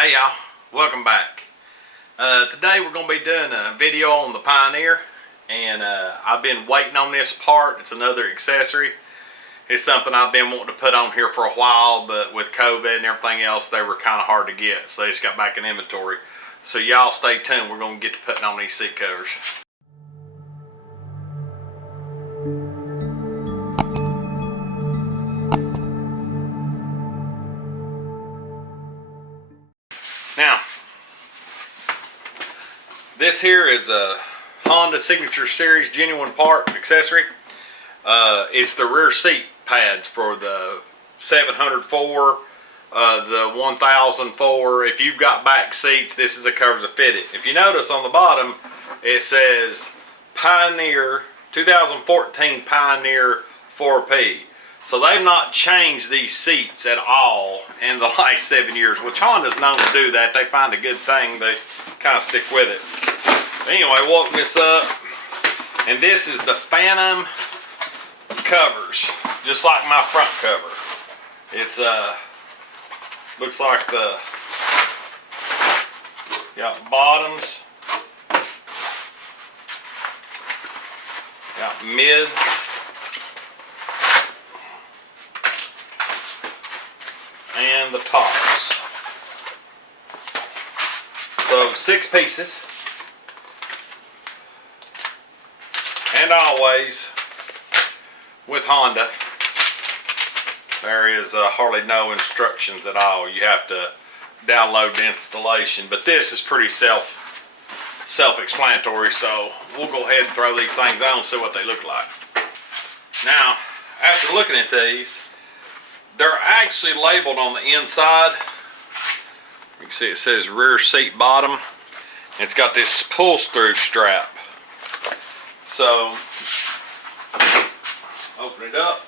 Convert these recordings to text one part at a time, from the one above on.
Hey y'all, welcome back. Today we're going to be doing a video on the Pioneer, and I've been waiting on this part. It's another accessory. It's something I've been wanting to put on here for a while, but with COVID and everything else, they were kind of hard to get, so they just got back in inventory. So y'all stay tuned. We're going to get to putting on these seat covers. Now, this here is a Honda Signature Series genuine part accessory. It's the rear seat pads for the 704, the 1004. If you've got back seats, this is the covers that fit it. If you notice on the bottom, it says Pioneer 2014 Pioneer 4P. So they've not changed these seats at all in the last 7 years, which Honda's known to do that. They find a good thing, they kind of stick with it. But anyway, we'll open this up, and this is the Phantom covers, just like my front cover. It's looks like the got bottoms, got mids, and the tops. So 6 pieces, and always with Honda there is hardly no instructions at all. You have to download the installation, but this is pretty self-explanatory, so we'll go ahead and throw these things on and see what they look like. Now, after looking at these, they're actually labeled on the inside. You can see it says rear seat bottom. It's got this pull-through strap. So, open it up.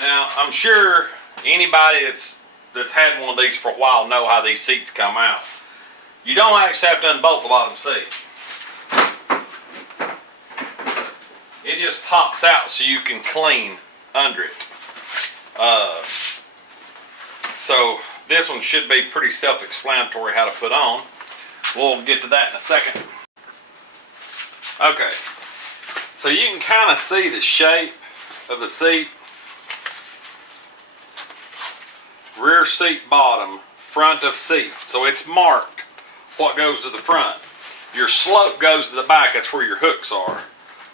Now, I'm sure anybody that's had one of these for a while know how these seats come out. You don't actually have to unbolt the bottom seat. It just pops out so you can clean under it. So this one should be pretty self-explanatory how to put on. We'll get to that in a second. Okay, so you can kind of see the shape of the seat. Rear seat bottom, front of seat. So it's marked what goes to the front. Your slope goes to the back, that's where your hooks are.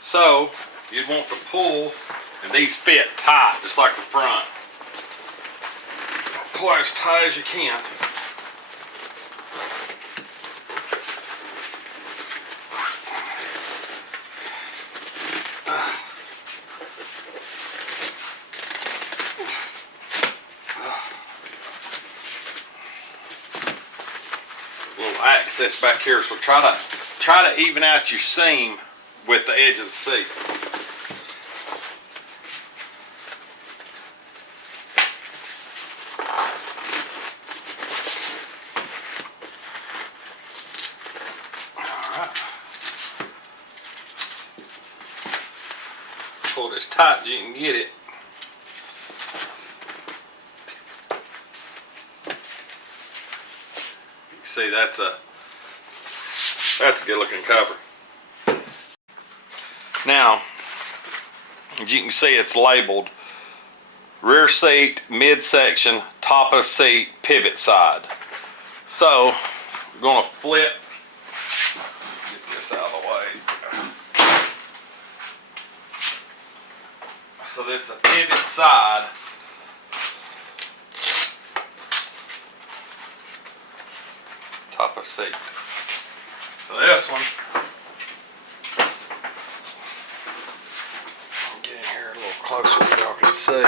So you'd want to pull, and these fit tight, just like the front. Pull as tight as you can. Little access back here, so try to even out your seam with the edge of the seat. Alright. Pull it as tight as you can get it. You can see that's a good looking cover. Now, as you can see, it's labeled rear seat, midsection, top of seat, pivot side. So, we're going to flip, get this out of the way. So that's a pivot side. Top of seat. So this one, get in here a little closer so y'all can see.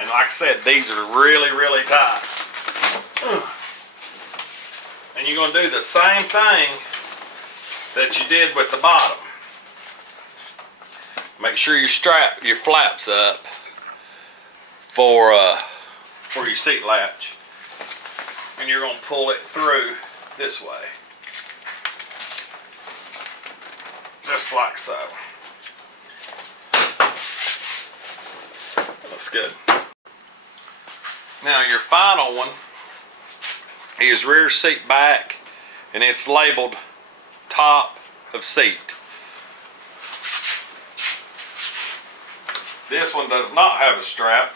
And like I said, these are really, really tight. And you're going to do the same thing that you did with the bottom. Make sure you strap your flaps up for your seat latch, and you're going to pull it through this way. just like so. Looks good. Now your final one is rear seat back, and it's labeled top of seat. This one does not have a strap.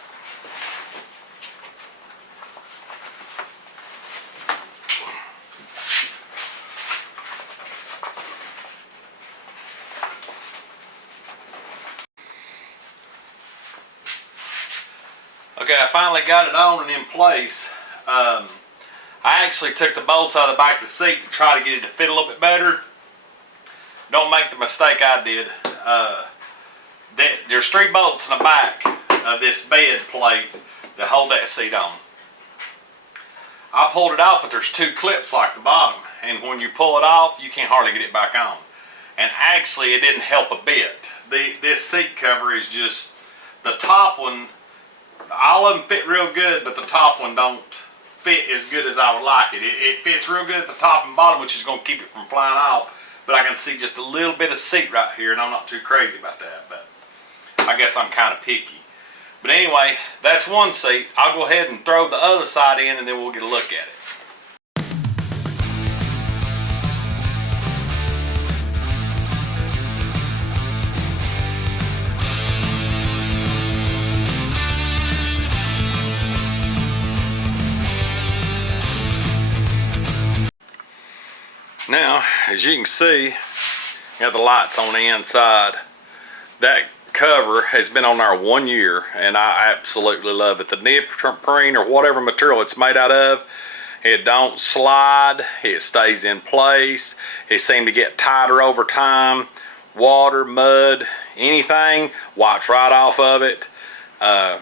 Okay, I finally got it on and in place. I actually took the bolts out of the back of the seat to try to get it to fit a little bit better. Don't make the mistake I did. There's 3 bolts in the back of this bed plate to hold that seat on. I pulled it out, but there's 2 clips like the bottom, and when you pull it off, you can't hardly get it back on. And actually, it didn't help a bit. This seat cover is just, the top one, all of them fit real good, but the top one don't fit as good as I would like it. It fits real good at the top and bottom, which is going to keep it from flying off, but I can see just a little bit of seat right here, and I'm not too crazy about that, but I guess I'm kind of picky. But anyway, that's one seat. I'll go ahead and throw the other side in, and then we'll get a look at it. Now, as you can see, you have the lights on the inside. That cover has been on there 1 year, and I absolutely love it. The neoprene or whatever material it's made out of, it don't slide, it stays in place. It seems to get tighter over time. Water, mud, anything wipes right off of it.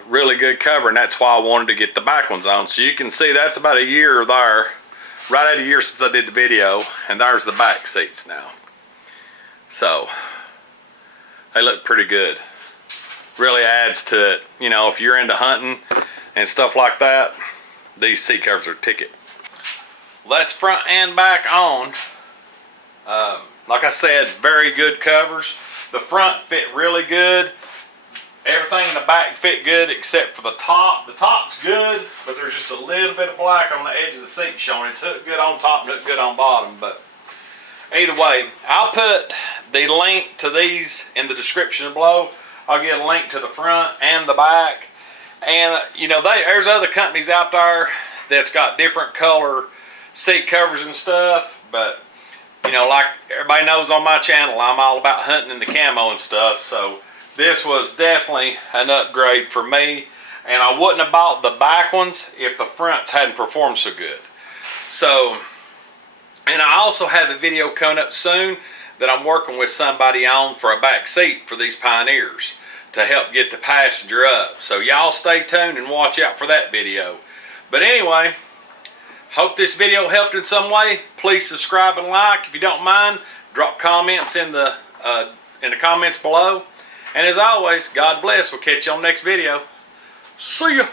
Really good cover, and that's why I wanted to get the back ones on. So you can see that's about a year there. Right at a year since I did the video, and there's the back seats now. So they look pretty good. Really adds to it. You know, if you're into hunting and stuff like that, these seat covers are a ticket. Well, that's front and back on. Like I said, very good covers. The front fit really good. Everything in the back fit good except for the top. The top's good, but there's just a little bit of black on the edge of the seat showing. It's hooked good on top and hooked good on bottom. But either way, I'll put the link to these in the description below. I'll get a link to the front and the back. And you know, there's other companies out there that's got different color seat covers and stuff. But you know, like everybody knows on my channel, I'm all about hunting in the camo and stuff. So this was definitely an upgrade for me, and I wouldn't have bought the back ones if the fronts hadn't performed so good. So, and I also have a video coming up soon that I'm working with somebody on for a back seat for these Pioneers to help get the passenger up. So y'all stay tuned and watch out for that video. But anyway, hope this video helped in some way. Please subscribe and like. If you don't mind, drop comments in the comments below. And as always, God bless. We'll catch you on the next video. See ya.